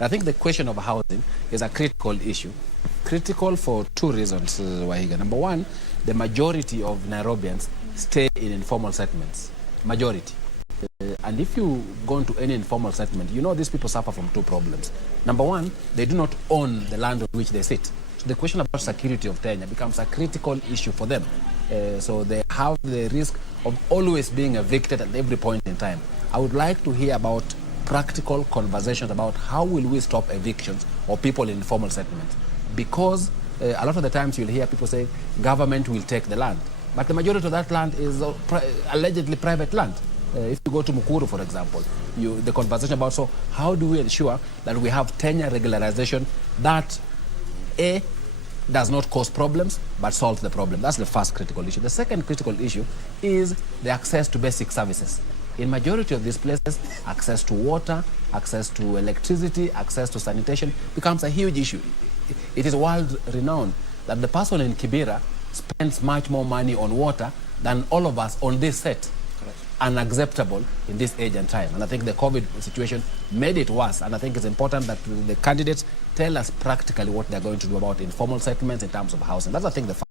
I think the question of housing is a critical issue. Critical for two reasons, Wahiga. Number one, the majority of Nairobians stay in informal settlements. Majority. And if you go into any informal settlement, you know these people suffer from two problems. Number one, they do not own the land on which they sit. So the question about security of tenure becomes a critical issue for them. So they have the risk of always being evicted at every point in time. I would like to hear about practical conversations about how will we stop evictions of people in informal settlements. Because a lot of the times you'll hear people say government will take the land. But the majority of that land is allegedly private land. If you go to Mukuru, for example, the conversation about, so how do we ensure that we have tenure regularization that A, does not cause problems, but solves the problem. That's the first critical issue. The second critical issue is the access to basic services. In majority of these places, access to water, access to electricity, access to sanitation becomes a huge issue. It is world renowned that the person in Kibera spends much more money on water than all of us on this set. Unacceptable in this age and time. And I think the COVID situation made it worse. And I think it's important that the candidates tell us practically what they're going to do about informal settlements in terms of housing. That's, I think, the